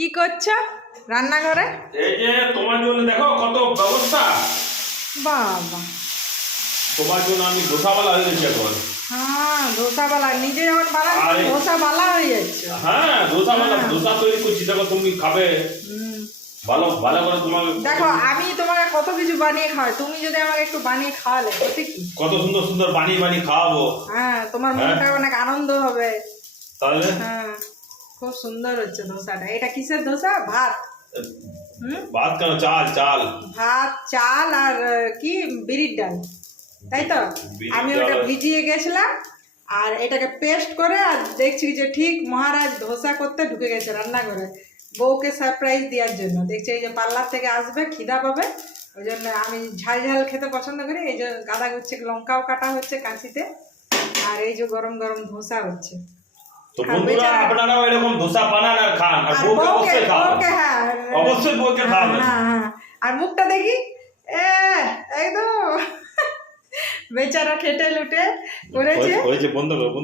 কি করছো রান্নাঘরে? এই যে তোমার জন্য দেখো কত ব্যবস্থা। বাবা, তোমার জন্য আমি ধোসাওয়ালা হয়ে গেছি এখন। হ্যাঁ ধোসাওয়ালা, নিজে যখন বানাচ্ছি আরে। ধোসাওয়ালা হয়ে যাচ্ছে। হ্যাঁ ধোসাওয়ালা, হ্যাঁ। ধোসা তৈরি করছি, দেখো তুমি খাবে হুম। ভালো ভালো করে তোমাকে। দেখো আমি তোমাকে কত কিছু বানিয়ে খাওয়াই, তুমি যদি আমাকে একটু বানিয়ে খাওয়ালে হতে কি? কত সুন্দর সুন্দর বানিয়ে বানিয়ে খাওয়াবো। হ্যাঁ, তোমার হ্যাঁ। মনটা অনেক আনন্দ হবে। তাহলে হ্যাঁ, খুব সুন্দর হচ্ছে ধোসাটা। এটা কিসের ধোসা? ভাত? হুম, ভাত কেন, চাল চাল। ভাত, চাল আর কি বিরির ডাল, তাই তো? বিরির আমি ডাল ওটা আর- ভিজিয়ে গেছিলাম আর এটাকে পেস্ট করে, আর দেখছি যে ঠিক মহারাজ ধোসা করতে ঢুকে গেছে রান্নাঘরে, বউকে সারপ্রাইজ দেওয়ার জন্য। দেখছি এই যে পার্লার থেকে আসবে, খিদা পাবে, ওই জন্য আমি ঝাল ঝাল খেতে পছন্দ করি। এই যে গাদা গুচ্ছে লঙ্কাও কাটা হচ্ছে কাঁচিতে, আর এই যে গরম গরম ধোসা হচ্ছে। তো আর বন্ধুরা বেচারা- আপনারাও এরকম ধোসা বানান আর খান, আর আর বউকে অবশ্যই খাওয়াবেন। বউকে, হ্যাঁ অবশ্যই বউকে হ্যাঁ, খাওয়াবেন। হ্যাঁ, হ্যাঁ। আর মুখটা দেখি, একদম বেচারা খেটে লুটে করেছে। হয়েছে, বন্ধ করো, বন্ধ